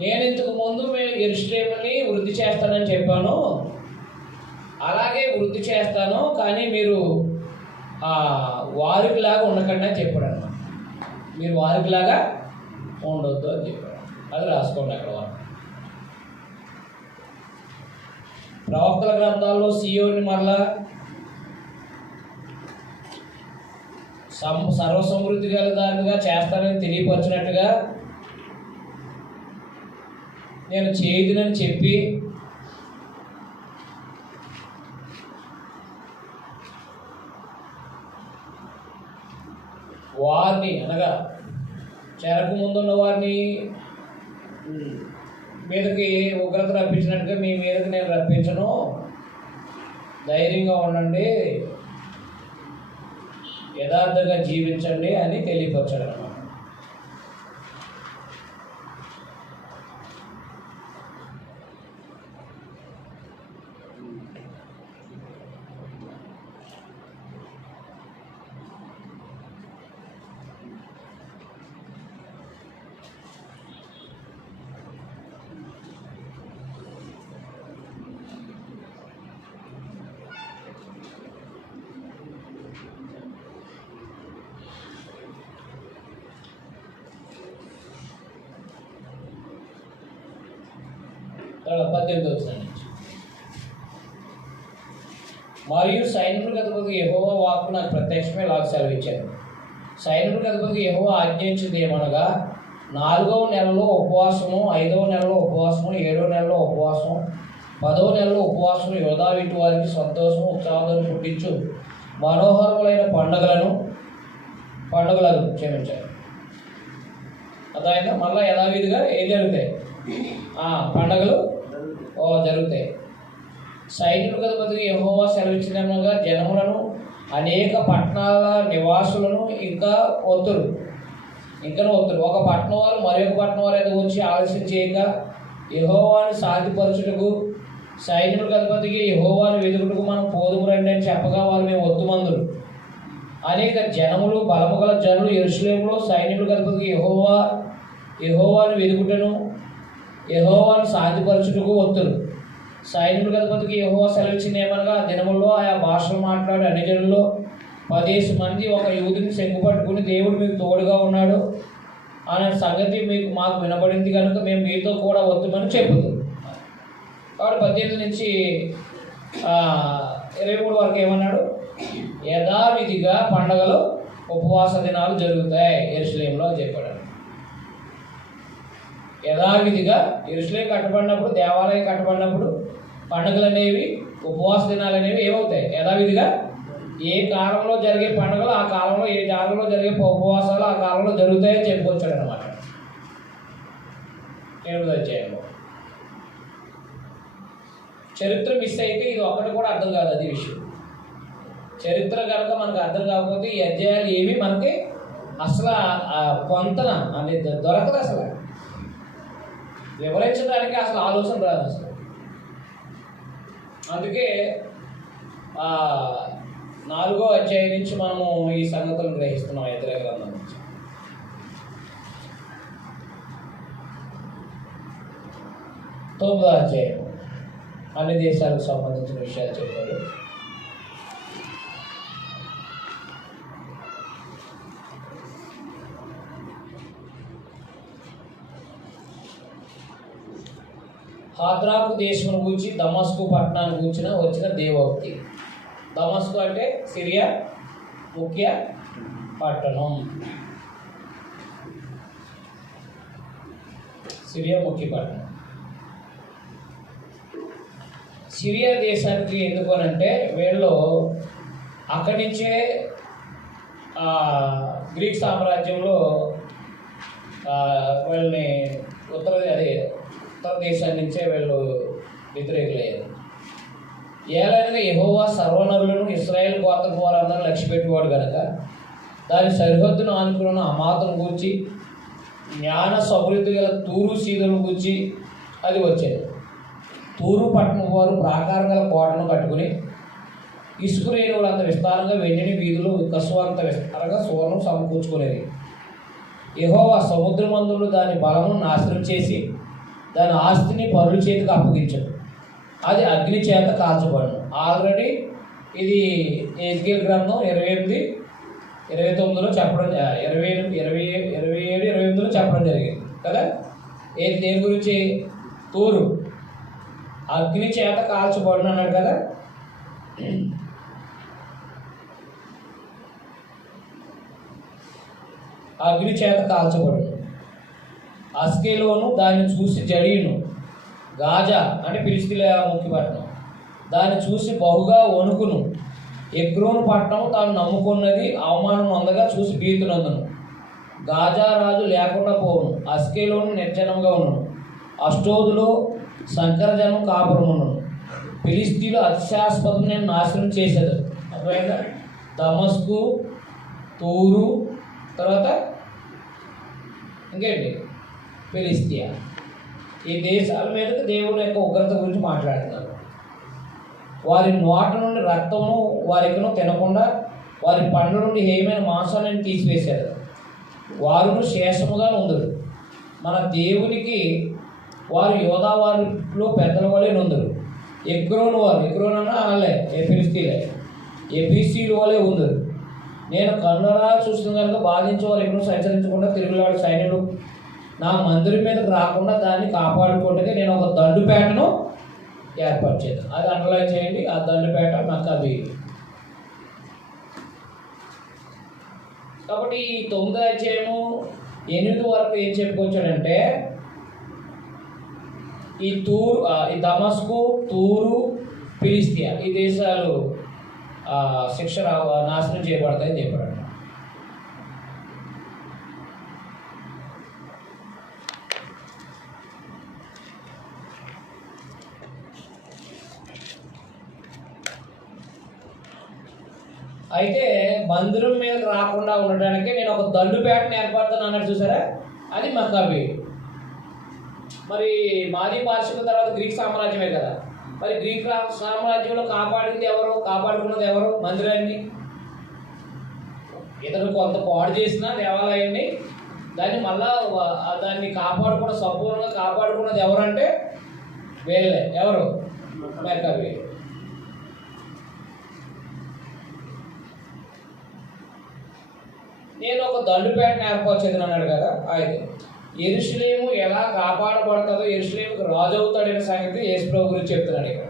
నేను ఇంతకు ముందు యెరూషలేముని వృద్ధి చేస్తానని చెప్పాను, అలాగే వృద్ధి చేస్తాను, కానీ మీరు వారికిలాగా ఉండకండి అని చెప్పాడు అన్నమాట. మీరు వారికిలాగా ఉండొద్దు అని చెప్పాడు. అది రాసుకోండి అక్కడ. ప్రవక్తల గ్రంథాల్లో సీయోని మరలా సర్వసమృద్ధి గల దానిగా చేస్తానని తెలియపరిచినట్టుగా నేను చేయదునని చెప్పి వారిని అనగా చెరకు ముందున్న వారిని మీదకి ఉగ్రత రప్పించినట్టుగా మీ మీదకి నేను రప్పించను, ధైర్యంగా ఉండండి, యథార్థంగా జీవించండి అని తెలియపరచాడు అన్నమాట. తర్వాత 18వ వచనం నుంచి, మరియు సైన్యులకు అధిపతి యెహోవా వాక్కు నాకు ప్రత్యక్షమే లాగా సెలవిచ్చాను. సైన్యులకు అధిపతి యెహోవా ఆజ్ఞించింది ఏమనగా, 4వ నెలలో ఉపవాసము, 5వ నెలలో ఉపవాసము, 7వ నెలలో ఉపవాసము, 10వ నెలలో ఉపవాసము, యోధా వీటి వారికి సంతోషము ఉత్సాహాలను పుట్టించు మనోహరములైన పండుగలను క్షమించారు. అదైనా మళ్ళీ యథావిధిగా ఏం జరుగుతాయి? పండగలు జరుగుతాయి. సైనికులకు అధిపతిగా యెహోవా సెలవిచ్చినగా జనములను అనేక పట్టణాల నివాసులను ఇంకా ఒత్తురు. ఒక పట్టణం వారు మరొక పట్టణం వారు అయితే వచ్చి ఆలస్యం చేయక యెహోవాను శాంతిపరచుటకు సైన్యములకు అధిపతికి యెహోవాను వెతుకుటకు మనం పోదుము రండి అని చెప్పగా వారు మేము వద్దుమందురు. అనేక జనములు బలము గల జనులు యెరూషలేములో సైన్యములకు అధిపతికి యెహోవాను వెతుకుటను యెహోవాను శాంతిపరచుటకు వత్తురు. సైన్యములకు అధిపతికి యెహోవా సెలవిచ్చింది ఏమనగా, ఆ దినముల్లో ఆయా భాషలు మాట్లాడే అన్ని జనుల్లో 10 మంది ఒక యూదుని శంకు పట్టుకుని దేవుడు మీకు తోడుగా ఉన్నాడు అనే సంగతి మాకు వినబడింది కనుక మేము మీతో కూడా వద్దుమని చెప్పుదు. కాబట్టి 18 నుంచి 23 వరకు ఏమన్నాడు? యథావిధిగా పండగలు ఉపవాస దినాలు జరుగుతాయి యెరూషలేములో అని చెప్పాడు. యథావిధిగా యెరూషలేము కట్టబడినప్పుడు, దేవాలయం కట్టబడినప్పుడు పండుగలు అనేవి, ఉపవాస దినాలు అనేవి ఏమవుతాయి? యథావిధిగా ఏ కాలంలో జరిగే పండుగలు ఆ కాలంలో, ఏ కాలంలో జరిగే ఉపవాసాలు ఆ కాలంలో జరుగుతాయని చెప్పుకొచ్చాడు అనమాట. 8వ అధ్యాయంలో చరిత్ర మిస్ అయితే ఇది ఒక్కటి కూడా అర్థం కాదు. అది విషయం. చరిత్ర కనుక మనకు అర్థం కాకపోతే ఈ అధ్యాయాలు ఏవి మనకి అసలు పొంతన అనేది దొరకదు. అసలు వివరించడానికి అసలు ఆలోచన రాదు అసలు. అందుకే 4వ అధ్యాయం నుంచి మనము ఈ సంగతులను గ్రహిస్తున్నాం. యెజ్రెయా గ్రంథం నుంచి 9వ అధ్యాయం అన్ని దేశాలకు సంబంధించిన విషయాలు చెప్పారు. హాద్రాకు దేశమును గూర్చి దమస్కు పట్టణాన్ని గూర్చిన వచ్చిన దేవోక్తి. దమస్కు అంటే సిరియా ముఖ్య పట్టణం. సిరియా ముఖ్య పట్టణం. సిరియా దేశానికి ఎందుకు అనంటే వీళ్ళు అక్కడి నుంచే గ్రీక్ సామ్రాజ్యంలో వీళ్ళని ఉత్తర దేశాల నుంచే వీళ్ళు వ్యతిరేకులయ్యారు. ఏలైనా యెహోవా సర్వనరులను ఇశ్రాయేలు గోత్రపు వారందరూ లక్ష్య పెట్టేవాడు కనుక దాని సరిహద్దును ఆనుకున్న అమాతను గూర్చి జ్ఞాన సమృద్ధి గల తూరు సీదను గూర్చి అది వచ్చేది. తూరు పట్టణం వారు ప్రాకారం గల కోటను కట్టుకుని ఇసుక రేణువులు అంత విస్తారంగా వెండిని వీధులు కసువంత విస్తారంగా సువర్ణం సమకూర్చుకునేది. యెహోవా సముద్రమందులు దాని బలమును నాశనం చేసి దాని ఆస్తిని పరుల చేతికి అప్పగించాడు. అది అగ్ని చేత కాల్చబడను. ఆల్రెడీ ఇది యెజ్రెయా గ్రంథం 28-29లో చెప్పడం, 27-28లో చెప్పడం జరిగింది కదా. దేని గురించి? తూరు అగ్ని చేత కాల్చబడను అన్నాడు కదా. అగ్ని చేత కాల్చబడను. అస్కెలోను దాన్ని చూసి జడియును. గాజా అంటే ఫిలిష్తీయుల ముఖ్య పట్టణం దాన్ని చూసి బహుగా వణుకును. ఎగ్రోను పట్టణం తాను నమ్ముకున్నది అవమానం అందగా చూసి భీతునందును. గాజా రాజు లేకుండా పోవును. అస్కెలోను నిర్జనంగా ఉన్నను. అష్టోదులో సంకరజనం కాపురమును. ఫిలిష్తీయులు అతిశాస్పదం నాశనం చేసేది. అర్థమైందా? దమస్కు, తూరు, తర్వాత ఇంకేంటి? ఫిలిష్తియా. ఈ దేశాల మీదకి దేవుని యొక్క ఉగ్రత గురించి మాట్లాడుతున్నారు. వారి నోట నుండి రక్తము వారికను తినకుండా వారి పండ్ల నుండి ఏమైనా మాంసాన్ని తీసివేశారు. వారును శేషముగా ఉందరు. మన దేవునికి వారు యోధా వారిలో పెద్దల వలె నొందరు. ఎగ్రోను అన్నా వాళ్ళే ఫిలిష్తీయులే. ఎబీసీల వలె ఉందరు. నేను కన్నులా చూసిన కనుక బాధించే వారు ఎన్నో సంచరించకుండా తిరుగులాడు సైన్యులు నా మందిరం మీదకి రాకుండా దాన్ని కాపాడుకుంటే నేను ఒక దండుపేటను ఏర్పాటు చేద్దాం. అది అండర్లైన్ చేయండి. ఆ దండుపేట మక్కాబీ. కాబట్టి ఈ 9వ అధ్యాయము 8 వరకు ఏం చెప్పుకొచ్చాడంటే ఈ దమస్కు, తూరు, ఫిలిష్తియా ఈ దేశాలు నాశనం చేయబడతాయని చెప్పాడు. అయితే మందిరం మీద రాకుండా ఉండడానికి నేను ఒక దండుపేటను ఏర్పడతాను అన్నట్టు చూసారా, అది మక్కాబీ. మరి మాదీ పార్షికుల తర్వాత గ్రీక్ సామ్రాజ్యమే కదా. మరి గ్రీక్ సామ్రాజ్యంలో కాపాడింది ఎవరు? కాపాడుకున్నది ఎవరు? మందిరాన్ని. ఇతను కొంత పాడు చేసిన దేవాలయాన్ని దాన్ని మళ్ళా దాన్ని కాపాడుకున్న సంపూర్ణంగా కాపాడుకున్నది ఎవరంటే వీళ్ళే. ఎవరు? మెక్కవి. నేను ఒక దండుపేటను ఏర్పరిచేది అన్నాడు కదా. అయితే యెరూషలేము ఎలా కాపాడబడుతుందో, యెరూషలేముకి రాజు అవుతాడనే సంగతి యేసు ప్రభు గురించి చెప్తున్నాడు ఇక్కడ.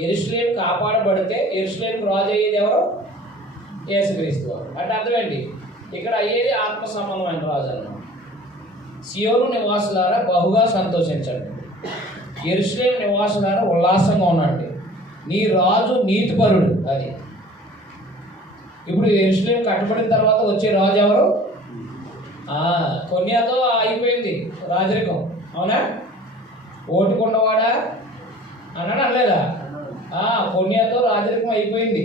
యెరూషలేము కాపాడబడితే యెరూషలేముకి రాజు అయ్యేది ఎవరు? యేసుక్రీస్తు వారు. అంటే అర్థమేంటి? ఇక్కడ అయ్యేది ఆత్మ సంబంధమైన రాజు అన్నమాట. సియోను నివాసులారా బహుగా సంతోషించండి, యెరూషలేము నివాసులారా ఉల్లాసంగా ఉండండి, నీ రాజు నీతిపరుడు. అది ఇప్పుడు యెరూషలేము కట్టబడిన తర్వాత వచ్చే రాజు ఎవరు? కొన్యాతో అయిపోయింది రాజరికం. అవునా? ఓటుకున్నవాడా అన్నాడు అనలేదా? కొన్యాతో రాజరికం అయిపోయింది.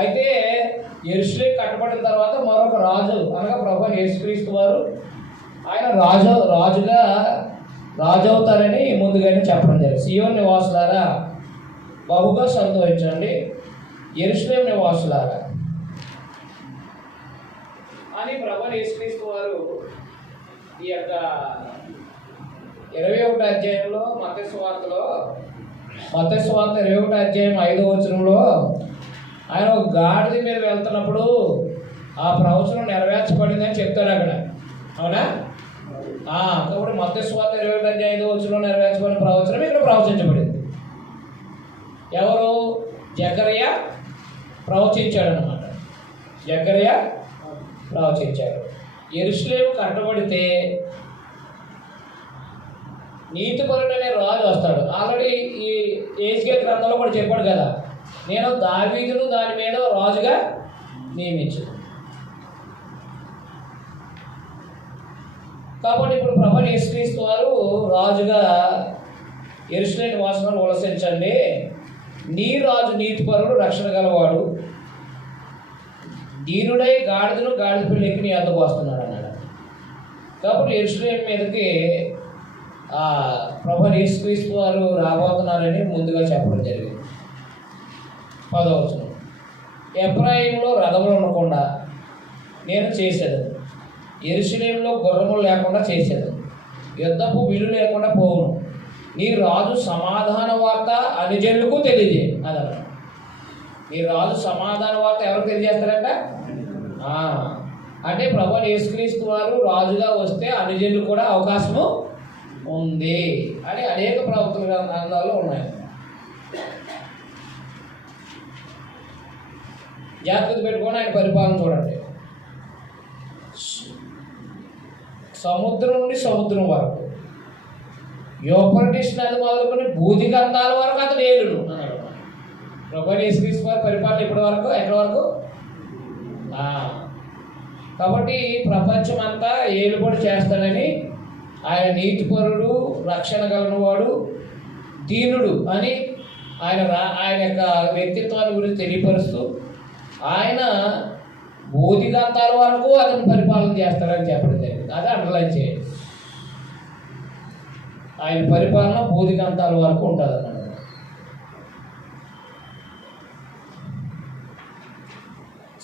అయితే యెరూషలేము కట్టబడిన తర్వాత మరొక రాజు అనగా ప్రభువైన యేసుక్రీస్తు వారు ఆయన రాజు అవుతారని ముందుగానే చెప్పడం జరిగింది. సియోను నివాసులారా బహుగా సంతోషించండి, యెరూషలేము నివాసులారా అని ప్రభువైన యేసుక్రీస్తు వారు ఈ యొక్క 21వ అధ్యాయంలో మత్తయి సువార్త 21వ అధ్యాయం 5వ వచనంలో ఆయన ఒక గాడిద మీద వెళ్తున్నప్పుడు ఆ ప్రవచనం నెరవేర్చబడిందని చెప్తాడు అక్కడ. అవునా? కాబట్టి మత్తయి సువార్త 21వ అధ్యాయం 5వ వచనంలో నెరవేర్చబడిన ప్రవచనం ఇక్కడ ప్రవచించబడింది. ఎవరు? జకర్యా ప్రవచించాడు అన్నమాట. జకర్యా ప్రవచించాడు. యెరూషలేము కట్టబడితే నీతిపరుడు అనే రాజు వస్తాడు. ఆల్రెడీ ఈ యెహెజ్కేలు గ్రంథంలో కూడా చెప్పాడు కదా, నేను దావీదును దాని మీద రాజుగా నియమించు. కాబట్టి ఇప్పుడు ప్రభువైన యేసుక్రీస్తు వారు రాజుగా యెరూషలేము నివాసులను ఉల్లసించండి, నీ రాజు నీతిపరుడు, రక్షణ గలవాడు, దీనుడై గాడిదను గాడిద పిల్లకి నీ వద్దకు వస్తున్నాడు అన్నాడు. కాబట్టి యెరూషలేము మీదకి ప్రభువైన యేసుక్రీస్తు వారు రాబోతున్నారని ముందుగా చెప్పడం జరిగింది. 10వ వచనం, ఎఫ్రాయిములో రథములు ఉండకుండా నేను చేసేది, యెరూషలేములో గుర్రములు లేకుండా చేసేది, యుద్ధపు విలు లేకుండా పోవును, నీ రాజు సమాధాన వార్త అనుజనులకు తెలియజేయ. అదన నీ రాజు సమాధాన వార్త ఎవరికి తెలియజేస్తారంట? అంటే ప్రభువైన యేసుక్రీస్తు వారు రాజుగా వస్తే అనుజనులు కూడా అవకాశము ఉంది అని అనేక ప్రవక్తల గ్రంథాల్లో ఉన్నాయి. జాగ్రత్త పెట్టుకొని ఆయన పరిపాలన చూడండి. సముద్రం నుండి సముద్రం వరకు, యూఫ్రటీస్ నది మొదలుకొని భూదిగంధాల వరకు అతను ఏలును అన్నాడు. ప్రభువైన యేసుక్రీస్తు వారి పరిపాలన ఇప్పటి వరకు ఎక్కడి వరకు? కాబట్టి ప్రపంచం అంతా ఏలుబడి చేస్తాడని, ఆయన నీతిపరుడు, రక్షణ గలవాడు, దీనుడు అని ఆయన యొక్క వ్యక్తిత్వాన్ని గురించి తెలియపరుస్తూ ఆయన భూదిగంతాల వరకు అతను పరిపాలన చేస్తాడని చెప్పడం జరిగింది. అదే అండర్లైన్ చేయండి. ఆయన పరిపాలన భూదిగంతాల వరకు ఉంటుంది అన్నమాట.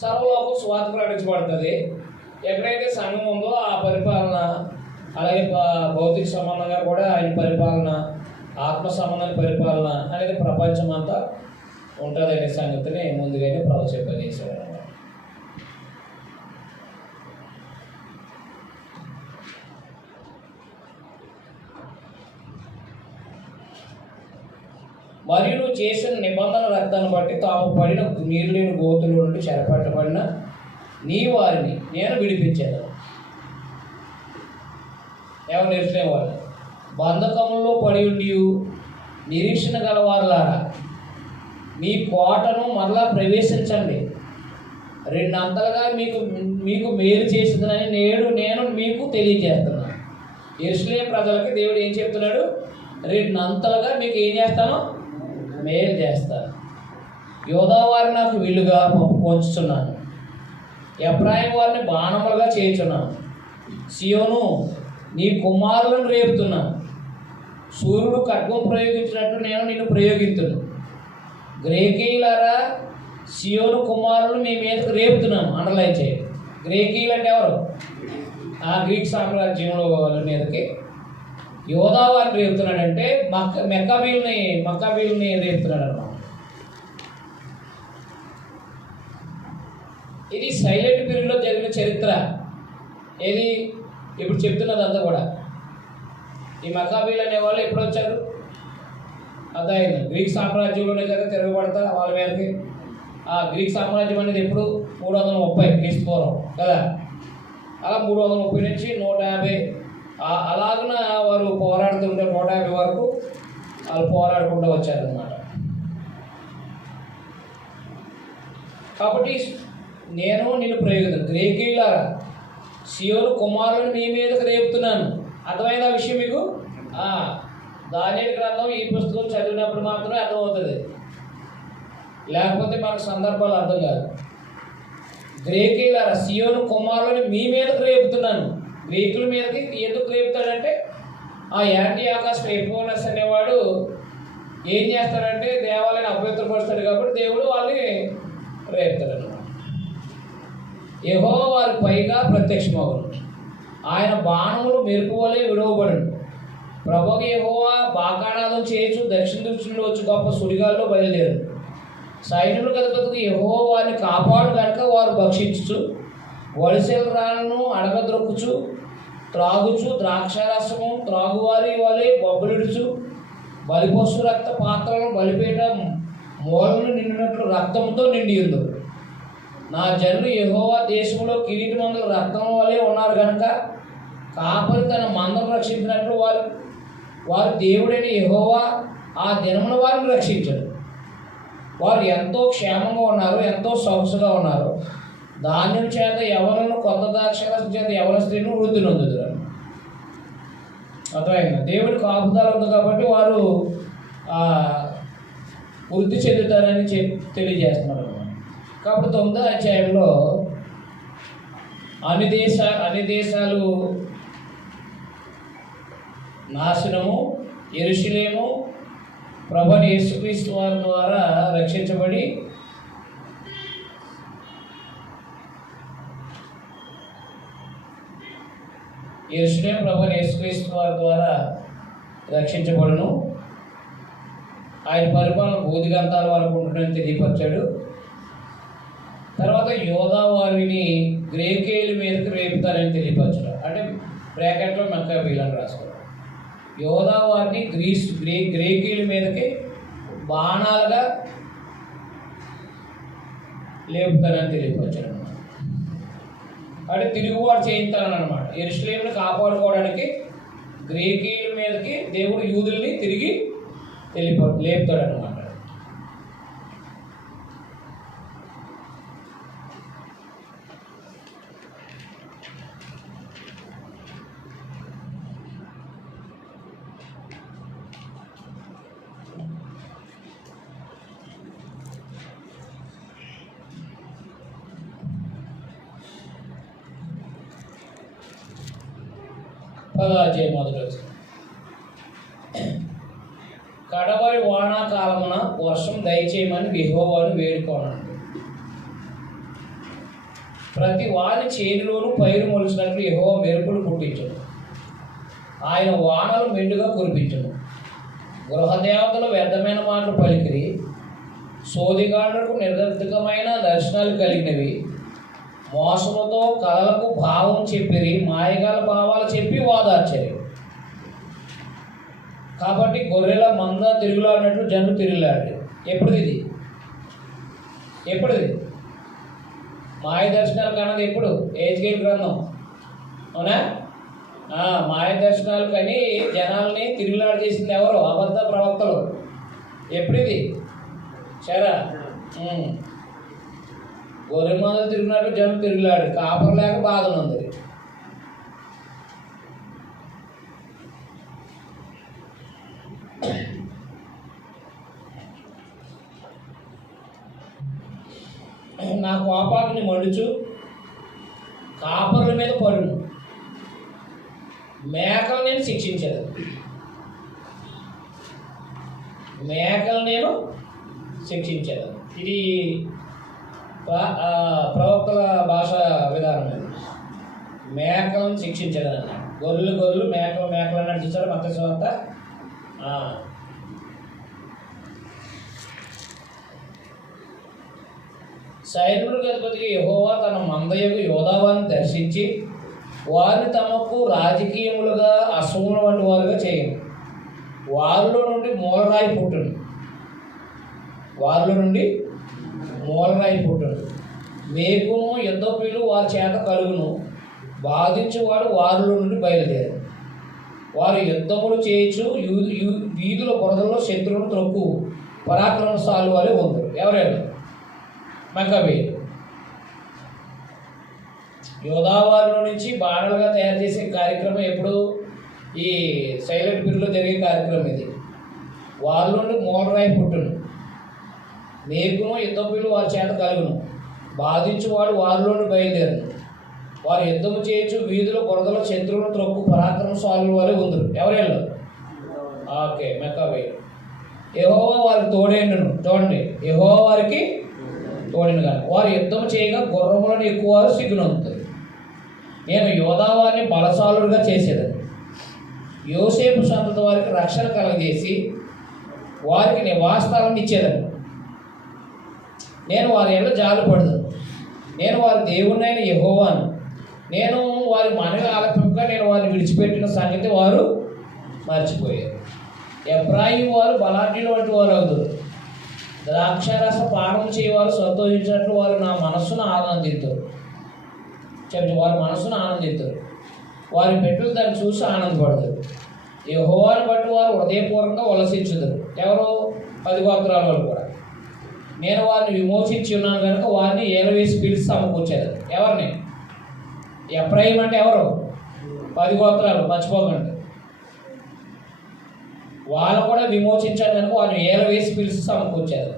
సర్వలోకం సువార్త ప్రకటించబడుతుంది. ఎక్కడైతే సంఘం ఉందో ఆ పరిపాలన, అలాగే భౌతిక సంబంధంగా కూడా ఆయన పరిపాలన, ఆత్మ సంబంధమైన పరిపాలన అనేది ప్రపంచం అంతా ఉంటుందనే సంగతిని ముందుగానే ప్రవచింపజేశాడు. మరియు నువ్వు చేసిన నిబంధన రక్తాన్ని బట్టి తాము పడిన నీరు లేని గోతుల నుండి చెరపట్టబడిన నీ వారిని నేను విడిపించాను. ఎవరు నేర్చుకునే వారు? బంధకములో పడి ఉండి నిరీక్షణ గలవారులారా, మీ కోటను మరలా ప్రవేశించండి, రెండంతలుగా మీకు మేలు చేసిందని నేను మీకు తెలియజేస్తున్నాను. యెరూషలేము ప్రజలకి దేవుడు ఏం చెప్తున్నాడు? రెండంతలుగా మీకు ఏం చేస్తాను? మేలు చేస్తాను. యోధా వారిని నాకు విల్లుగా పొంచుచున్నాను, ఎఫ్రాయిము వారిని బాణములుగా చేయుచున్నాను, సియోను నీ కుమారులను రేపుతున్నాను, సూర్యుడు ఖడ్గం ప్రయోగించినట్టు నేను నిన్ను ప్రయోగిస్తున్నాను. గ్రేకీయులారా, సియోను కుమారులు మీ మీదకు రేపుతున్నాను. అండర్లైన్ చేయండి. గ్రేకీయులు అంటే ఎవరు? ఆ గ్రీక్ సామ్రాజ్యంలో వాళ్ళ మీదకి యోధా వారిని రేపుతున్నాడంటే మక్కాబీల్ని రేపుతున్నాడు అన్నమాట. ఇది సైలెంట్ పీరియడ్లో జరిగిన చరిత్ర. ఏది ఇప్పుడు చెప్తున్నది అంతా కూడా. ఈ మక్కాబీలు అనేవాళ్ళు ఎప్పుడు వచ్చారు? అర్థమైంది. గ్రీక్ సామ్రాజ్యంలోనే కదా తిరగబడతా వాళ్ళ మీదకి. ఆ గ్రీక్ సామ్రాజ్యం అనేది ఎప్పుడు 330 క్రీస్తు పూర్వం కదా. అలా 330 నుంచి 150 అలాగున వారు పోరాడుతుంటే 150 వరకు వాళ్ళు పోరాడుకుంటూ వచ్చారన్నమాట. కాబట్టి నేను నిన్ను ప్రయోగిస్తాను. గ్రేకీయులారా, సియోను కుమారులను మీ మీదకు రేపుతున్నాను. అర్థమైందా విషయం మీకు? దానియేలు గ్రంథం ఈ పుస్తకం చదివినప్పుడు మాత్రమే అర్థమవుతుంది, లేకపోతే మనకు సందర్భాలు అర్థం కాదు. గ్రేకీయులారా, సియోను కుమారులను మీ మీదకు రేపుతున్నాను. గ్రీకుల మీదకి ఎందుకు రేపుతాడంటే ఆ యాంటీయాకస్ ఎపోనస్ అనేవాడు ఏం చేస్తాడంటే దేవాలయాన్ని అపవిత్రపరుస్తాడు కాబట్టి దేవుడు వాళ్ళని రేపుతాడు అన్నమాట. యెహోవా వారి పైగా ప్రత్యక్షమవును, ఆయన బాణములు మెరుపు వలె విడవబడును. ప్రభువు యెహోవా బాకానాదం చేయొచ్చు, దక్షిణ దృష్టిలో వచ్చి గొప్ప సుడిగాల్లో బయలుదేరు. సైన్యులు గతపతికి యెహోవా వారిని కాపాడు కనుక వారు భక్షించు, వడిసెల రాళ్ళను అడగద్రొక్కుచు, త్రాగుచు, ద్రాక్షారసము త్రాగువారి వలె బొబ్బలిడుచు, బలిపశు రక్త పాత్రలను బలిపేట మూలను నిండినట్లు రక్తంతో నిండి ఉంది. నా జనులు యెహోవా దేశంలో కిరీటమందుల రక్తం వలె ఉన్నారు కనుక కాపరి తన మందను రక్షించినట్లు వారి దేవుడైన యెహోవా ఆ దినమున వారిని రక్షించాడు. వారు ఎంతో క్షేమంగా ఉన్నారు, ఎంతో సొగసుగా ఉన్నారు. ధాన్యం చేత యవనను, కొత్త ద్రాక్షరసం చేత యవన స్త్రీని వృద్ధి నొందుతారు. అర్థమైందా? దేవుడి కాపుదల ఉంది కాబట్టి వారు వృద్ధి చెందుతారని తెలియజేస్తున్నారు. కాబట్టి 9వ అధ్యాయంలో అన్ని దేశాలు నాశనము, యెరూషలేము ప్రభువైన యేసుక్రీస్తు వారి ద్వారా రక్షించబడి యెరూషలేము ప్రభువైన యేసుక్రీస్తు వారి ద్వారా రక్షించబడును. ఆయన పరిపాలన బూదిగంతాల వరకు ఉంటుందని తెలియపరిచాడు. తర్వాత యోధా వారిని గ్రేకీయుల మీదకి రేపుతారని తెలియపరచడం, అంటే బ్రాకెట్లో మక్కాబీలు అని రాసుకోవడం. యోధా వారిని గ్రేకీయుల మీదకి బాణాలుగా లేపుతారని తెలియపరచడం. అంటే తిరుగుబాటు చేయిస్తారనమాట. యెరూషలేమును కాపాడుకోవడానికి గ్రేకీయుల మీదకి దేవుడు యూదుల్ని తిరిగి లేపుతాడనమాట. మొదటి కడవరి వానాకాలమున వర్షం దయచేయమని యెహోవాను వేడుకోనండి. ప్రతి వాని చేతిలోనూ పైరు మొలిచినట్లు యెహోవా మెరుపులు పుట్టించను, ఆయన వానలు మెండుగా కురిపించను. గృహదేవతలు వ్యర్థమైన మాటలు పలికిరి, సోదిగాడులకు నిర్గతికమైన దర్శనాలు కలిగినవి. మోసముతో కళలకు భావం చెప్పిరి, మాయగాల భావాలు చెప్పి వాదార్చరి. కాబట్టి గొర్రెల మంద తిరుగులాడినట్లు జనులు తిరుగులాడు. ఎప్పుడుది మాయ దర్శనాలు కన్నది ఎప్పుడు? హెజ్కేలు గ్రంథం, అవునా? మాయ దర్శనాలు కానీ జనాల్ని తిరుగులాడు చేసింది ఎవరు? అబద్ధ ప్రవక్తలు. ఎప్పుడుది? సరే, గొర్రె మందలు తిరిగినట్టు జనం తిరుగులాడు, కాపర్ లేక బాధలు ఉంది. నా కోపాగ్ని మండుచు కాపర్ల మీద పడును, మేకలు నేను శిక్షించదు. మేకలు నేను శిక్షించేదాన్ని. ఇది ప్రవక్తల భాష విధానం. మేకలను శిక్షించేదాన్ని అన్నాడు. గొర్రెలు మేకలు అన్నట్టు చూసారు మత్స్య వార్త. సైన్యులకు అధిపతిగా యెహోవా తన మందయగు యోధావాన్ని దర్శించి వారిని తమకు రాజకీయములుగా అశ్వముల వంటి వారుగా చేయను. వారిలో నుండి మూలరాయి పుట్టును. మేకును యుద్ధప్రియులు వారి చేత కలుగును. బాధించేవాడు వారిలో నుండి బయలుదేరు. వారు యుద్ధములు చేయొచ్చు వీధుల బురదల్లో శత్రువును త్రొక్కు పరాక్రమశాలు వారే ఉంటారు. ఎవరైనా మక్కబేలు యోధావారిలో నుంచి బాణలుగా తయారు చేసే కార్యక్రమం ఎప్పుడు ఈ సైలెంట్ పీరియడ్లో జరిగే కార్యక్రమం ఇది. వాళ్ళ నుండి మూలరాయి పుట్టును. మేకును యుద్ధప్రియులు వారి చేత కలుగును. బాధించువాడు వారిలోని బయలుదేరును. వారు యుద్ధము చేయొచ్చు వీధుల బురదలో శత్రువును త్రొక్కు పరాక్రమశాలు వారే ఉందరు. ఎవరేళ్ళు? ఓకే, మెక్కబేలు. యెహోవా వారికి తోడేండును. చూడండి, యెహోవా వారికి తోడిన కానీ వారు యుద్ధం చేయగా గుర్రములను ఎక్కువ వారు సిగ్గునొందుతారు. నేను యోధావారిని బలశాలుగా చేసేదని యోసేపు సంతతి వారికి రక్షణ కలగజేసి వారికి నివాసస్థాలను ఇచ్చేదని. నేను వారి ఏళ్ళ జాలిపడదు. నేను వారి దేవునైన యెహోవాను. నేను వారి మనవి ఆలపింపగా నేను వారిని విడిచిపెట్టిన సంగతి వారు మర్చిపోయారు. ఎఫ్రాయిము వారు బలాఢ్యుల వంటి వారు అవుతారు. ద్రాక్షారస పానం చేయవారు సంతోషించినట్లు వారు నా మనస్సును ఆనందిస్తారు. వారి మనస్సును ఆనందిస్తారు. వారి పెట్టులు దాన్ని చూసి ఆనందపడతారు. యెహోవాను బట్టి వారు హృదయపూర్వకంగా ఉల్లసించుతారు. ఎవరు? 10 గోత్రాల వాళ్ళు కూడా. నేను వారిని విమోచించి ఉన్నాను కనుక వారిని ఏలవేసి పిలిచి సమకూర్చారు. ఎవరిని? ఎఫ్రాయిం అంటే ఎవరు? 10 గోత్రాలు, మర్చిపోకండి. వాళ్ళు కూడా విమోచించారు కనుక వారిని ఏలవేసి పిలిచి సమకూర్చారు.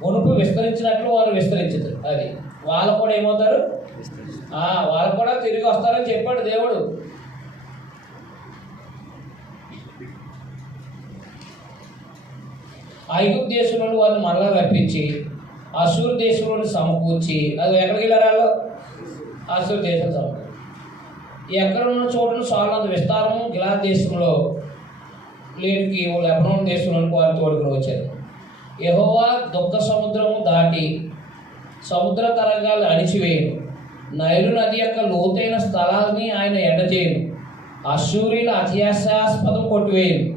మునుపు విస్తరించినట్లు వారు విస్తరించారు. అది వాళ్ళు కూడా ఏమవుతారు? వాళ్ళు కూడా తిరిగి వస్తారని చెప్పాడు దేవుడు. ఐగుప్తు దేశంలోని వారిని మరలా రప్పించి అశ్షూరు దేశంలోని సమకూర్చి, అది ఎక్కడికి వెళ్ళారు? అశ్షూరు దేశం సమకూర్చి ఎక్కడ ఉన్న చోటును సాలంత విస్తారము గిలాద్ దేశంలో లేనికి లెబనోన్ దేశంలోనికి వారిని తోడుకుని వచ్చారు. యెహోవా దుఃఖ సముద్రము దాటి సముద్ర తరంగాలు అణిచివేయను. నైలు నది యొక్క లోతైన స్థలాన్ని ఆయన ఎండచేయను. అశ్షూరీల అత్యాశాస్పదం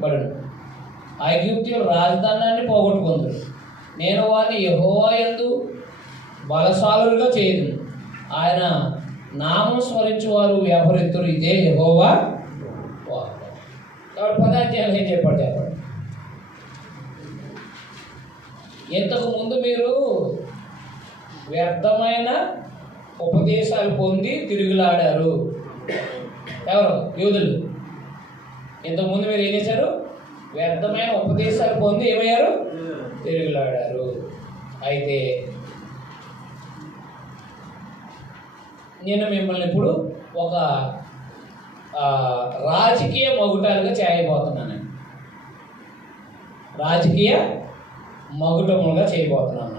పడును. ఐగుప్తీయుల రాజధానాన్ని పోగొట్టుకుందరు. నేను వారిని యెహోవా యందు బలశాలులుగా చేయను. ఆయన నామం స్మరించు వారు వ్యవహరిద్దరు. ఇదే యెహోవా వాక్కు. కాబట్టి పదార్థాలు ఏం చెప్పండి. ఇంతకు ముందు మీరు వ్యర్థమైన ఉపదేశాలు పొంది తిరుగులాడారు. ఎవరు? యూదులు. ఇంతకుముందు మీరు ఏం చేశారు? వ్యర్థమైన ఉపదేశాలు పొంది ఏమయ్యారు? తిరుగులాడారు. అయితే నేను మిమ్మల్ని ఇప్పుడు ఒక రాజకీయ మగుటాలుగా చేయబోతున్నాను. రాజకీయ మగుటములుగా చేయబోతున్నాను.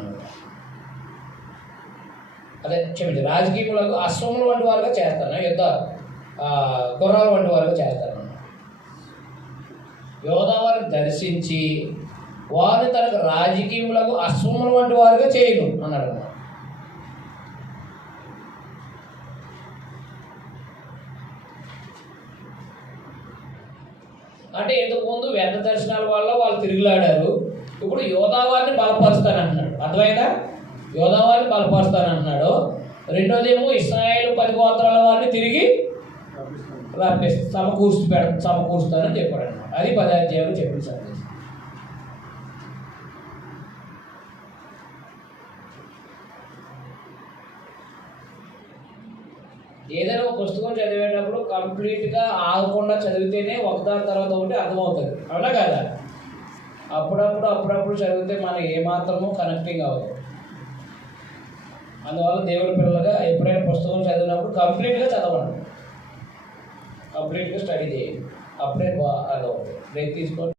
అదే క్షమించి రాజకీయములకు అశ్వముల వంటి వారుగా చేస్తాను. యుద్ధ గుర్రాల వంటి వారుగా చేస్తాను. యోధావారిని దర్శించి వారిని తనకు రాజకీయములకు అశ్వముల వంటి వారుగా చేయను అన్నాడు. అంటే ఇంతకుముందు వ్యర్థ దర్శనాల వల్ల వాళ్ళు తిరుగులాడారు. ఇప్పుడు యోధావారిని బలపరుస్తానంటున్నాడు. అర్థమైందా? యోధావారిని బలపరుస్తానంటున్నాడు. రెండోదేమో ఇశ్రాయేలు 10 గోత్రాల వారిని తిరిగి సమకూరుస్తానని చెప్పాడు అన్నమాట. అది 10 అధ్యాయాలు చెప్పిన సందేశం. ఏదైనా ఒక పుస్తకం చదివేటప్పుడు కంప్లీట్గా ఆగకుండా చదివితేనే ఒకదాని తర్వాత ఒకటి అర్థమవుతుంది. అవునా కదా? అప్పుడప్పుడు చదివితే మనం ఏమాత్రమో కనెక్టింగ్ అవ్వదు. అందువల్ల దేవుడి పిల్లలుగా ఎప్పుడైనా పుస్తకం చదివినప్పుడు కంప్లీట్గా చదవండి, కంప్లీట్గా స్టడీ చేయండి. అప్పుడే అదవుతుంది. బ్రేక్ తీసుకోండి.